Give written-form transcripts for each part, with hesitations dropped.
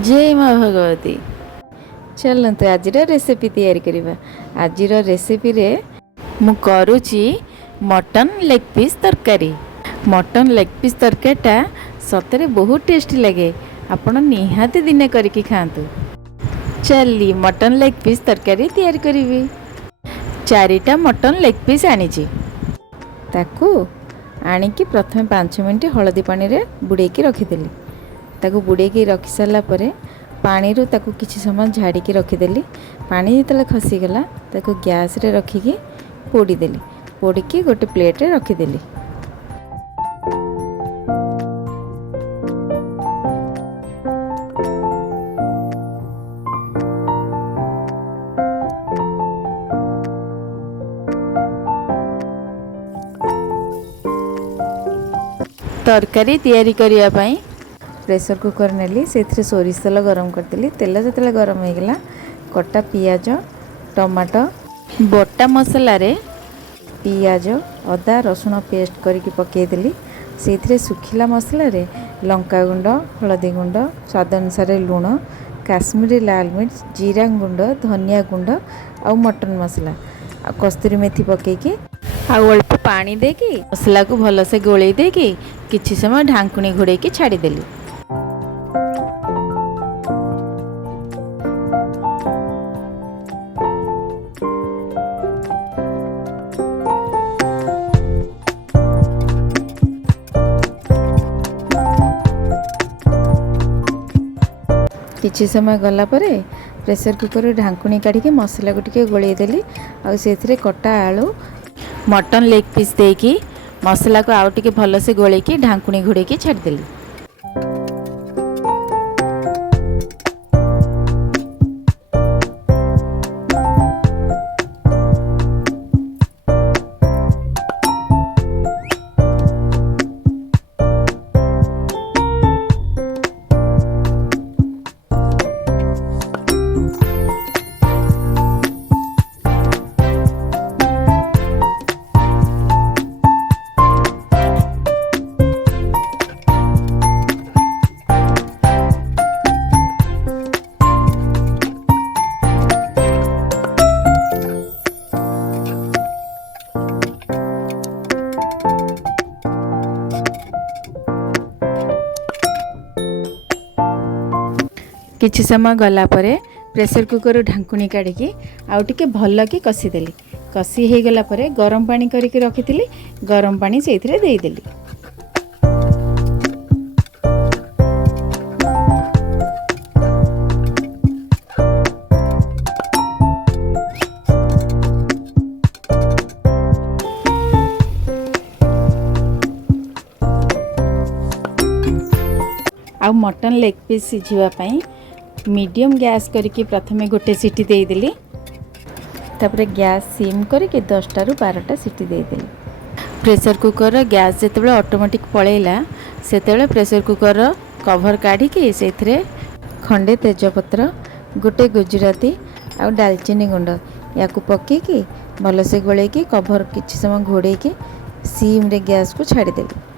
जय माँ भगवती। चलते आज रेसिपी तैयारी करवा। आज रेसिपी रे मु करुची मटन लेग पीस तरकारी। मटन लेग पीस तरकारीटा सतरे बहुत टेस्टी लगे। आपण निहाती दिने करके खातु। चली मटन लेग पीस तरकारी तैयारी करी। 4टा मटन लेग पीस आनीची। ताकू आनिकी प्रथम 5 मिनट हलदी पानी रे बुड़ेकी रखीदेली। ताकू बुड़ेकी रखी सारा पर पानी रू ताकू किछि समय झाड़ी रखीदेली। पानी जिते खसीगला ताकू गैस रे रखिकी पोड़ीदेली। पोड़ीकी गोटे प्लेट रे रखीदेली। तरकारी तैयारी करिया पई प्रेशर कुकर नेली। से सोरिष तेल गरम करदेली। तेल जो गरम हो गला कटा पियाज टमाटो बटा मसला रे पियाज अदा रसुण पेस्ट करके पकेदेली। से सुखिला मसला रे लंका गुंड हलदी गुंड स्वाद अनुसार लुण काश्मीरी लाल मिर्च जीरा गुंड धनिया गुंड आ मटन मसला आ कस्तूरी मेथी पकेकी अल्प पानी देकी मसला को भलसे गोले देकी किछि समय ढांकुणी घोड़ेकी छाड़ीदेली। किछि समय गला परे प्रेशर कुकर ढांकुणी काढ़ी मसला को टिके गोलेदेली। आ से कटा आलू मटन लेग पीस देकी मसला को आउ टिके भलसे गोलेकी ढांकुणी घोड़ेकी छाड़ीदेली। किछि समय गला परे प्रेशर कुकर ढांकुणी काढ़ी आउ टिके भल कि कषीदेली। कषी हो गला परे गरम पानी करके रखी गरम पानी से देदेली। आ मटन लेग पीस सिझापी मीडियम गैस करके प्रथमे गोटे सीटी देदेली। तापर गैस सिम करके 10टा रू 12टा सीटी देदेली। प्रेशर कुकर गैस जिते ऑटोमेटिक पलैला से प्रेशर कुकर कवर काढ़ी से खंडे तेजपत्र गोटे गुजराती आ डालचीनी गुंड या पकईकी भलसे गोलेकी कवर किछि समय घोड़ेकी सिम रे गैस को छाड़ीदेली।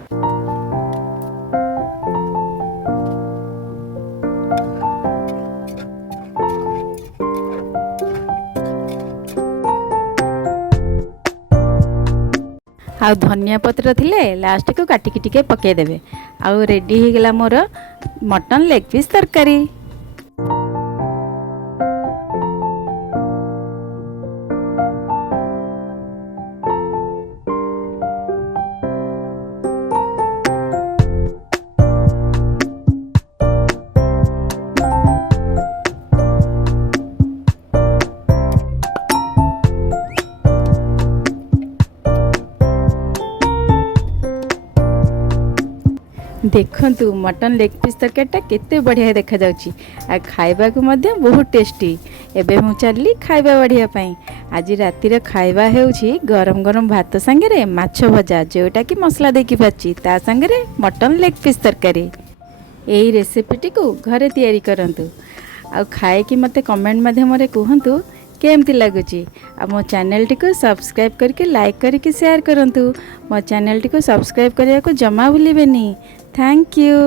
आ धनिया पत्र थिले लास्ट को काटिकी टिके पकेदेवे। आ रेडी हो गला मोर मटन लेग पीस तरकारी। देखंतु मटन लेग पीस तरकारीटा केते बढ़िया देखा जाउची आ खाइबा को मध्य बहुत टेस्टी। एबे मु चलली खाइबा बढ़िया पई। आज राति रे खाइबा हेउची गरम गरम भात संगे रे माछ भजा जोटा कि मसला देकी भाची ता संगे रे मटन लेग पीस तरकारी। एई रेसिपीटी को घरे तैयारी करंतु आ खाए कि मते कमेंट माध्यम रे कहंतु केमती लगुची। आ मो चैनल टी को सब्सक्राइब करके लाइक करके शेयर करंतु। मो चैनल टी को सब्सक्राइब करिया को जमा भूलिबेनी। Thank you.